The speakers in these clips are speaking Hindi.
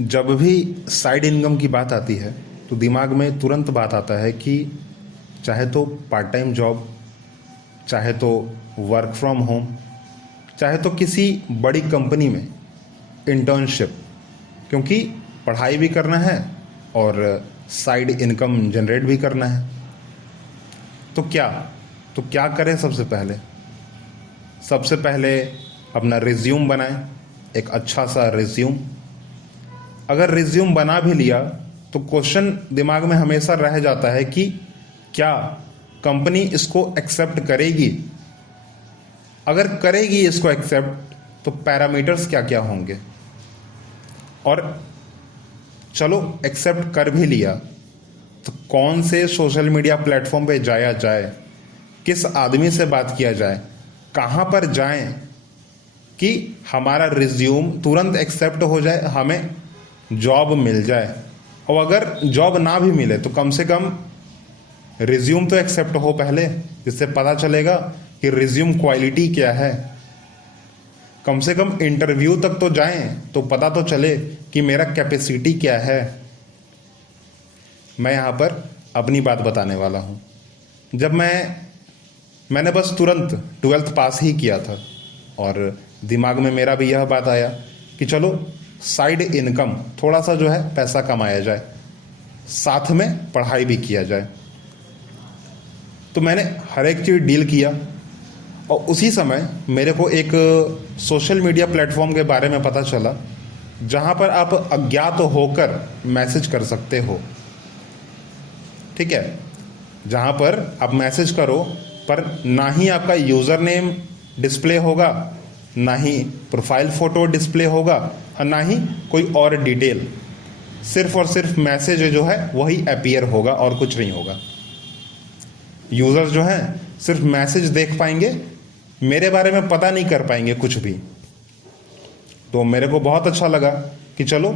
जब भी साइड इनकम की बात आती है तो दिमाग में तुरंत बात आता है कि चाहे तो पार्ट टाइम जॉब, चाहे तो वर्क फ्रॉम होम, चाहे तो किसी बड़ी कंपनी में इंटर्नशिप, क्योंकि पढ़ाई भी करना है और साइड इनकम जनरेट भी करना है। तो क्या करें? सबसे पहले अपना रिज्यूम बनाएं, एक अच्छा सा रिज्यूम। अगर रिज्यूम बना भी लिया तो क्वेश्चन दिमाग में हमेशा रह जाता है कि क्या कंपनी इसको एक्सेप्ट करेगी? अगर करेगी इसको एक्सेप्ट तो पैरामीटर्स क्या क्या होंगे? और चलो एक्सेप्ट कर भी लिया तो कौन से सोशल मीडिया प्लेटफॉर्म पे जाया जाए, किस आदमी से बात किया जाए, कहाँ पर जाएं कि हमारा रिज्यूम तुरंत एक्सेप्ट हो जाए, हमें जॉब मिल जाए। और अगर जॉब ना भी मिले तो कम से कम रिज्यूम तो एक्सेप्ट हो पहले, जिससे पता चलेगा कि रिज्यूम क्वालिटी क्या है। कम से कम इंटरव्यू तक तो जाएं तो पता तो चले कि मेरा कैपेसिटी क्या है। मैं यहाँ पर अपनी बात बताने वाला हूँ। जब मैंने बस तुरंत 12th पास ही किया था और दिमाग में मेरा भी यह बात आया कि चलो साइड इनकम, थोड़ा सा जो है पैसा कमाया जाए, साथ में पढ़ाई भी किया जाए। तो मैंने हर एक चीज़ डील किया और उसी समय मेरे को एक सोशल मीडिया प्लेटफॉर्म के बारे में पता चला जहाँ पर आप अज्ञात होकर मैसेज कर सकते हो। ठीक है, जहाँ पर आप मैसेज करो पर ना ही आपका यूज़र नेम डिस्प्ले होगा, ना ही प्रोफाइल फ़ोटो डिस्प्ले होगा और ना ही कोई और डिटेल, सिर्फ और सिर्फ मैसेज जो है वही अपीयर होगा और कुछ नहीं होगा। यूज़र्स जो हैं सिर्फ मैसेज देख पाएंगे, मेरे बारे में पता नहीं कर पाएंगे कुछ भी। तो मेरे को बहुत अच्छा लगा कि चलो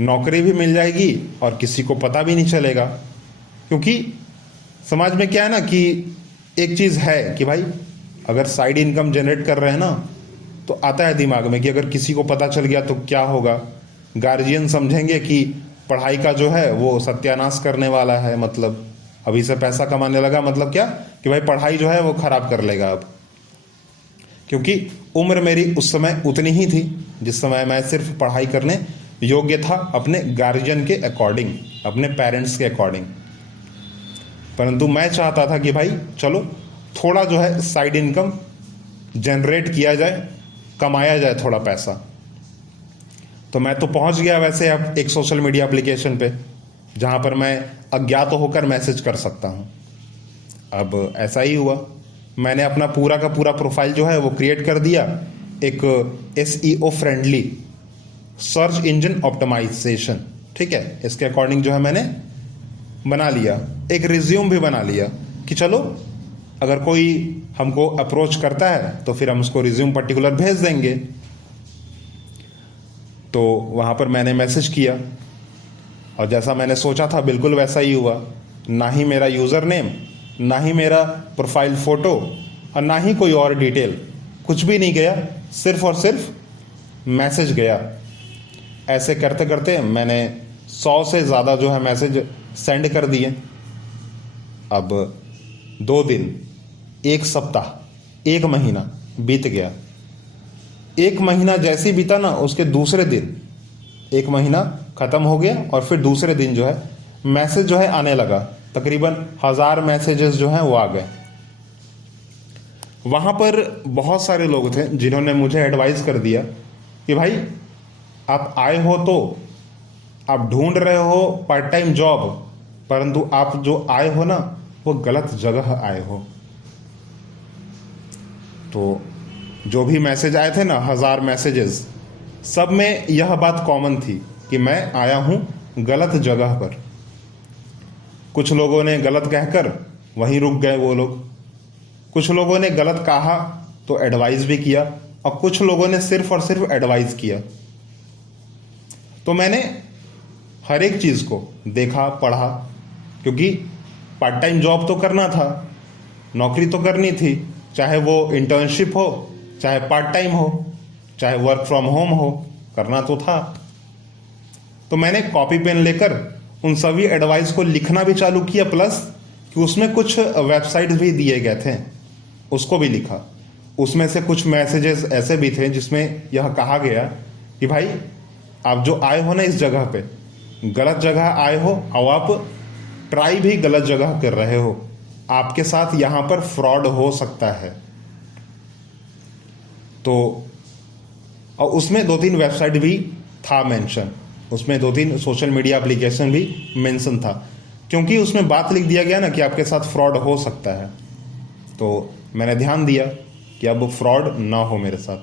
नौकरी भी मिल जाएगी और किसी को पता भी नहीं चलेगा। क्योंकि समाज में क्या है ना कि एक चीज़ है कि भाई अगर साइड इनकम जनरेट कर रहे हैं ना तो आता है दिमाग में कि अगर किसी को पता चल गया तो क्या होगा। गार्जियन समझेंगे कि पढ़ाई का जो है वो सत्यानाश करने वाला है, मतलब अभी से पैसा कमाने लगा, मतलब क्या कि भाई पढ़ाई जो है वो खराब कर लेगा अब। क्योंकि उम्र मेरी उस समय उतनी ही थी जिस समय मैं सिर्फ पढ़ाई करने योग्य था अपने गार्जियन के अकॉर्डिंग, अपने पेरेंट्स के अकॉर्डिंग। परंतु मैं चाहता था कि भाई चलो थोड़ा जो है साइड इनकम जनरेट किया जाए, कमाया जाए थोड़ा पैसा। तो मैं तो पहुंच गया वैसे अब एक सोशल मीडिया एप्लीकेशन पे जहां पर मैं अज्ञात होकर मैसेज कर सकता हूं। अब ऐसा ही हुआ, मैंने अपना पूरा का पूरा प्रोफाइल जो है वो क्रिएट कर दिया, एक SEO friendly, search engine optimisation, ठीक है, इसके अकॉर्डिंग जो है मैंने बना लिया। एक रिज्यूम भी बना लिया कि चलो अगर कोई हमको अप्रोच करता है तो फिर हम उसको रिज्यूम पर्टिकुलर भेज देंगे। तो वहाँ पर मैंने मैसेज किया और जैसा मैंने सोचा था बिल्कुल वैसा ही हुआ। ना ही मेरा यूज़र नेम, ना ही मेरा प्रोफाइल फ़ोटो और ना ही कोई और डिटेल, कुछ भी नहीं गया, सिर्फ और सिर्फ मैसेज गया। ऐसे करते करते मैंने 100 से ज़्यादा जो है मैसेज सेंड कर दिए। अब 2 दिन, 1 सप्ताह, 1 महीना बीत गया। 1 महीना जैसे ही बीता ना उसके दूसरे दिन 1 महीना ख़त्म हो गया और फिर दूसरे दिन जो है मैसेज जो है आने लगा। तकरीबन 1000 मैसेजेस जो हैं वो आ गए। वहाँ पर बहुत सारे लोग थे जिन्होंने मुझे एडवाइस कर दिया कि भाई आप आए हो तो आप ढूंढ रहे हो पार्ट टाइम जॉब, परंतु आप जो आए हो ना वो गलत जगह आए हो। तो जो भी मैसेज आए थे ना, 1000 मैसेजेस, सब में यह बात कॉमन थी कि मैं आया हूँ गलत जगह पर। कुछ लोगों ने गलत कहकर वहीं रुक गए वो लोग, कुछ लोगों ने गलत कहा तो एडवाइस भी किया और कुछ लोगों ने सिर्फ और सिर्फ एडवाइस किया। तो मैंने हर एक चीज़ को देखा, पढ़ा, क्योंकि पार्ट टाइम जॉब तो करना था, नौकरी तो करनी थी, चाहे वो इंटर्नशिप हो, चाहे पार्ट टाइम हो, चाहे वर्क फ्रॉम होम हो, करना तो था। तो मैंने कॉपी पेन लेकर उन सभी एडवाइस को लिखना भी चालू किया, प्लस कि उसमें कुछ वेबसाइट्स भी दिए गए थे उसको भी लिखा। उसमें से कुछ मैसेजेस ऐसे भी थे जिसमें यह कहा गया कि भाई आप जो आए हो ना इस जगह पे, गलत जगह आए हो और आप ट्राई भी गलत जगह कर रहे हो, आपके साथ यहाँ पर फ्रॉड हो सकता है। तो और उसमें 2-3 वेबसाइट भी था मेंशन, उसमें 2-3 सोशल मीडिया एप्लीकेशन भी मेंशन था, क्योंकि उसमें बात लिख दिया गया ना कि आपके साथ फ्रॉड हो सकता है। तो मैंने ध्यान दिया कि अब फ्रॉड ना हो मेरे साथ,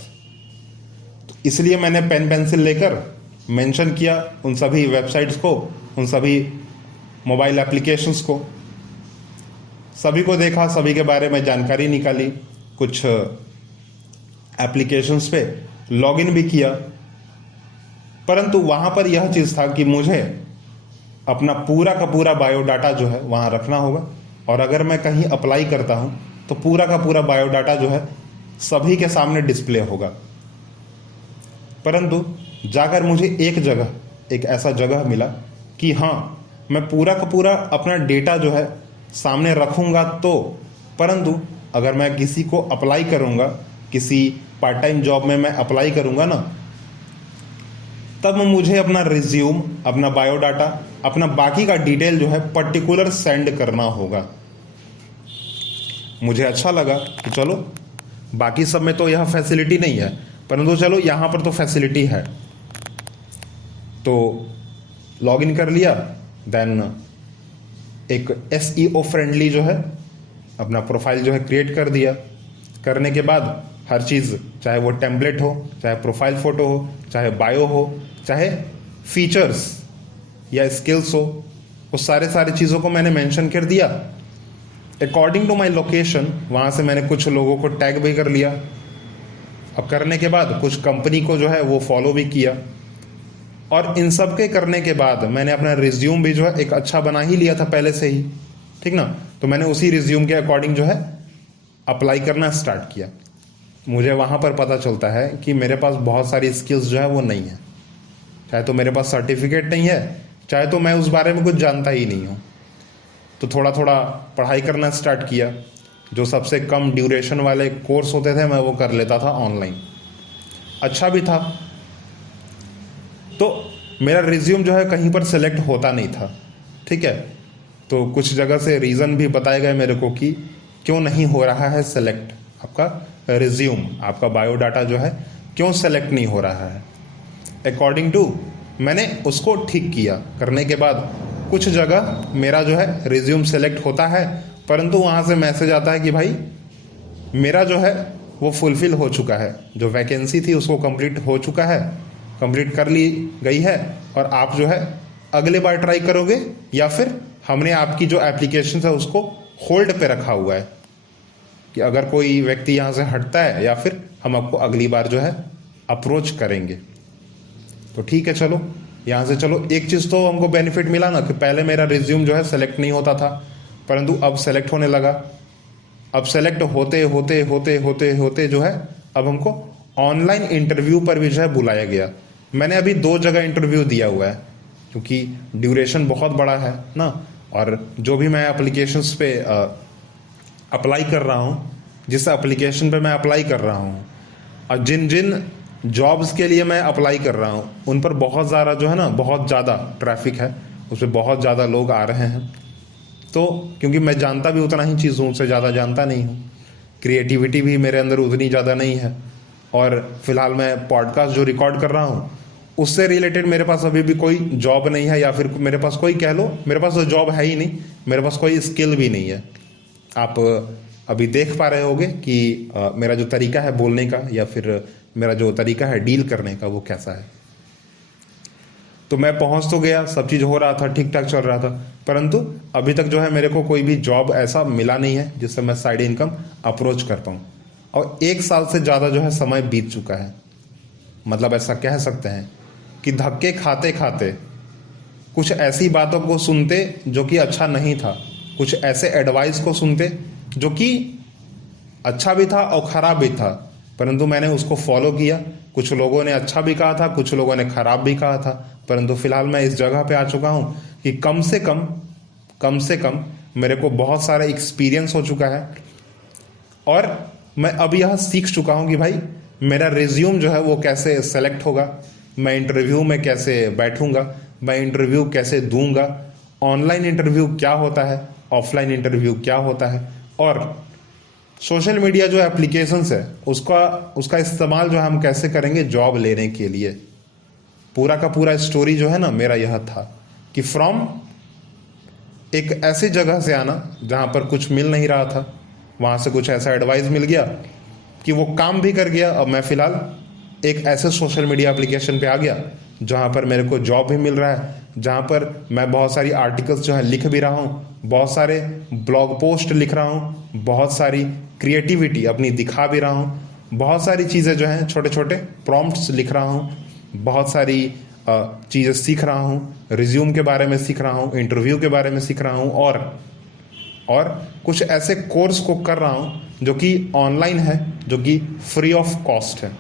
तो इसलिए मैंने पेन पेंसिल लेकर मेंशन किया उन सभी वेबसाइट्स को, उन सभी मोबाइल एप्लीकेशंस को, सभी को देखा, सभी के बारे में जानकारी निकाली, कुछ एप्लीकेशंस पे लॉगिन भी किया। परंतु वहाँ पर यह चीज़ था कि मुझे अपना पूरा का पूरा बायोडाटा जो है वहाँ रखना होगा, और अगर मैं कहीं अप्लाई करता हूँ तो पूरा का पूरा बायोडाटा जो है सभी के सामने डिस्प्ले होगा। परंतु जाकर मुझे एक ऐसा जगह मिला कि हाँ, मैं पूरा का पूरा अपना डेटा जो है सामने रखूँगा तो, परंतु अगर मैं किसी को अप्लाई करूँगा, किसी पार्ट टाइम जॉब में मैं अप्लाई करूँगा ना, तब मुझे अपना रिज्यूम, अपना बायोडाटा, अपना बाकी का डिटेल जो है पर्टिकुलर सेंड करना होगा। मुझे अच्छा लगा कि चलो बाकी सब में तो यह फैसिलिटी नहीं है, परंतु चलो यहाँ पर तो फैसिलिटी है। तो लॉगिन कर लिया, देन एक SEO फ्रेंडली जो है अपना प्रोफाइल जो है क्रिएट कर दिया। करने के बाद हर चीज़, चाहे वो टेम्पलेट हो, चाहे प्रोफाइल फ़ोटो हो, चाहे बायो हो, चाहे फीचर्स या स्किल्स हो, वो सारे चीज़ों को मैंने मेंशन कर दिया अकॉर्डिंग टू माय लोकेशन। वहाँ से मैंने कुछ लोगों को टैग भी कर लिया। अब करने के बाद कुछ कंपनी को जो है वो फॉलो भी किया, और इन सब के करने के बाद मैंने अपना रिज्यूम भी जो है एक अच्छा बना ही लिया था पहले से ही, ठीक ना। तो मैंने उसी रिज्यूम के अकॉर्डिंग जो है अप्लाई करना स्टार्ट किया। मुझे वहाँ पर पता चलता है कि मेरे पास बहुत सारी स्किल्स जो है वो नहीं है, चाहे तो मेरे पास सर्टिफिकेट नहीं है, चाहे तो मैं उस बारे में कुछ जानता ही नहीं हूँ। तो थोड़ा थोड़ा पढ़ाई करना स्टार्ट किया। जो सबसे कम ड्यूरेशन वाले कोर्स होते थे मैं वो कर लेता था ऑनलाइन, अच्छा भी था। तो मेरा रिज्यूम जो है कहीं पर सेलेक्ट होता नहीं था, ठीक है। तो कुछ जगह से रीज़न भी बताए गए मेरे को कि क्यों नहीं हो रहा है सेलेक्ट आपका रिज्यूम, आपका बायोडाटा जो है क्यों सेलेक्ट नहीं हो रहा है। अकॉर्डिंग टू मैंने उसको ठीक किया। करने के बाद कुछ जगह मेरा जो है रिज्यूम सेलेक्ट होता है, परंतु वहाँ से मैसेज आता है कि भाई मेरा जो है वो फुलफिल हो चुका है, जो वैकेंसी थी उसको कंप्लीट हो चुका है, कंप्लीट कर ली गई है, और आप जो है अगले बार ट्राई करोगे, या फिर हमने आपकी जो एप्लीकेशन है उसको होल्ड पे रखा हुआ है कि अगर कोई व्यक्ति यहाँ से हटता है या फिर हम आपको अगली बार जो है अप्रोच करेंगे। तो ठीक है, चलो यहाँ से चलो एक चीज़ तो हमको बेनिफिट मिला ना कि पहले मेरा रिज्यूम जो है सेलेक्ट नहीं होता था, परंतु अब सेलेक्ट होने लगा। अब सेलेक्ट होते होते होते होते होते जो है अब हमको ऑनलाइन इंटरव्यू पर भी जो है बुलाया गया। मैंने अभी 2 जगह इंटरव्यू दिया हुआ है, क्योंकि ड्यूरेशन बहुत बड़ा है ना, और जो भी मैं एप्लीकेशंस पे अप्लाई कर रहा हूँ, जिस एप्लीकेशन पे मैं अप्लाई कर रहा हूँ और जिन जिन जॉब्स के लिए मैं अप्लाई कर रहा हूँ उन पर बहुत ज़्यादा जो है ना, बहुत ज़्यादा ट्रैफिक है, उस पर बहुत ज़्यादा लोग आ रहे हैं। तो क्योंकि मैं जानता भी उतना ही चीज़ हूँ, उससे ज़्यादा जानता नहीं हूँ, क्रिएटिविटी भी मेरे अंदर उतनी ज़्यादा नहीं है, और फिलहाल मैं पॉडकास्ट जो रिकॉर्ड कर रहा हूँ उससे रिलेटेड मेरे पास अभी भी कोई जॉब नहीं है, या फिर मेरे पास कोई, कह लो मेरे पास तो जॉब है ही नहीं, मेरे पास कोई स्किल भी नहीं है। आप अभी देख पा रहे होगे कि मेरा जो तरीका है बोलने का, या फिर मेरा जो तरीका है डील करने का, वो कैसा है। तो मैं पहुंच तो गया, सब चीज़ हो रहा था, ठीक ठाक चल रहा था, परंतु अभी तक जो है मेरे को कोई भी जॉब ऐसा मिला नहीं है जिससे मैं साइड इनकम अप्रोच कर पाऊँ। और 1 साल से ज़्यादा जो है समय बीत चुका है, मतलब ऐसा कह सकते हैं कि धक्के खाते खाते कुछ ऐसी बातों को सुनते जो कि अच्छा नहीं था, कुछ ऐसे एडवाइस को सुनते जो कि अच्छा भी था और ख़राब भी था, परंतु मैंने उसको फॉलो किया कुछ लोगों ने अच्छा भी कहा था, कुछ लोगों ने खराब भी कहा था, परंतु फिलहाल मैं इस जगह पे आ चुका हूँ कि कम से कम मेरे को बहुत सारा एक्सपीरियंस हो चुका है और मैं अब यह सीख चुका हूँ कि भाई मेरा रिज्यूम जो है वो कैसे सेलेक्ट होगा, मैं इंटरव्यू में कैसे बैठूंगा, मैं इंटरव्यू कैसे दूंगा, ऑनलाइन इंटरव्यू क्या होता है, ऑफलाइन इंटरव्यू क्या होता है, और सोशल मीडिया जो एप्लीकेशंस है उसका इस्तेमाल जो है हम कैसे करेंगे जॉब लेने के लिए। पूरा का पूरा स्टोरी जो है ना मेरा यह था कि फ्रॉम एक ऐसी जगह से आना जहाँ पर कुछ मिल नहीं रहा था, वहाँ से कुछ ऐसा एडवाइस मिल गया कि वो काम भी कर गया। अब मैं फ़िलहाल एक ऐसे सोशल मीडिया एप्लीकेशन पे आ गया जहाँ पर मेरे को जॉब भी मिल रहा है, जहाँ पर मैं बहुत सारी आर्टिकल्स जो है लिख भी रहा हूँ, बहुत सारे ब्लॉग पोस्ट लिख रहा हूँ, बहुत सारी क्रिएटिविटी अपनी दिखा भी रहा हूँ, बहुत सारी चीज़ें जो हैं छोटे छोटे प्रॉम्प्ट्स लिख रहा हूँ, बहुत सारी चीज़ें सीख रहा हूँ, रिज्यूम के बारे में सीख रहा हूँ, इंटरव्यू के बारे में सीख रहा हूँ, और कुछ ऐसे कोर्स को कर रहा हूँ जो कि ऑनलाइन है, जो कि फ्री ऑफ कॉस्ट है।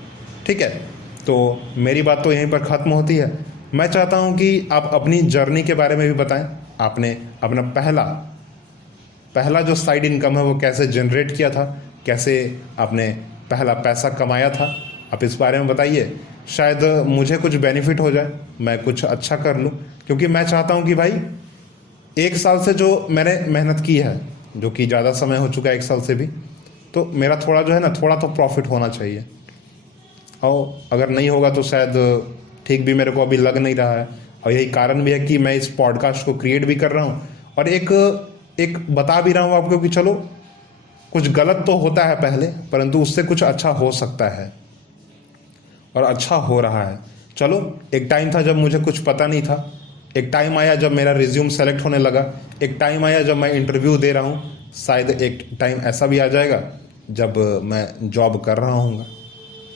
ठीक है, तो मेरी बात तो यहीं पर ख़त्म होती है। मैं चाहता हूँ कि आप अपनी जर्नी के बारे में भी बताएं, आपने अपना पहला जो साइड इनकम है वो कैसे जनरेट किया था, कैसे आपने पहला पैसा कमाया था, आप इस बारे में बताइए। शायद मुझे कुछ बेनिफिट हो जाए, मैं कुछ अच्छा कर लूँ, क्योंकि मैं चाहता हूँ कि भाई 1 साल से जो मैंने मेहनत की है, जो कि ज़्यादा समय हो चुका है 1 साल से भी, तो मेरा थोड़ा जो है ना थोड़ा तो प्रॉफिट होना चाहिए। और अगर नहीं होगा तो शायद ठीक भी मेरे को अभी लग नहीं रहा है, और यही कारण भी है कि मैं इस पॉडकास्ट को क्रिएट भी कर रहा हूँ और एक बता भी रहा हूँ आपको कि चलो कुछ गलत तो होता है पहले, परंतु उससे कुछ अच्छा हो सकता है और अच्छा हो रहा है। चलो, एक टाइम था जब मुझे कुछ पता नहीं था, एक टाइम आया जब मेरा रिज्यूम सेलेक्ट होने लगा, एक टाइम आया जब मैं इंटरव्यू दे रहा हूँ, शायद एक टाइम ऐसा भी आ जाएगा जब मैं जॉब कर रहा हूँगा,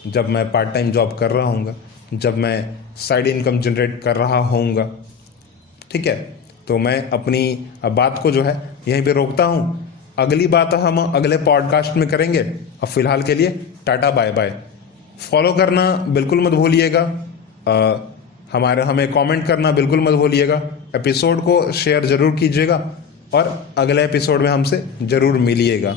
जब मैं पार्ट टाइम जॉब कर रहा हूँगा, जब मैं साइड इनकम जनरेट कर रहा होऊंगा। ठीक है, तो मैं अपनी बात को जो है यहीं पे रोकता हूँ। अगली बात हम अगले पॉडकास्ट में करेंगे। अब फिलहाल के लिए टाटा बाय बाय। फॉलो करना बिल्कुल मत भूलिएगा, हमें कमेंट करना बिल्कुल मत भूलिएगा, एपिसोड को शेयर ज़रूर कीजिएगा और अगले एपिसोड में हमसे ज़रूर मिलिएगा।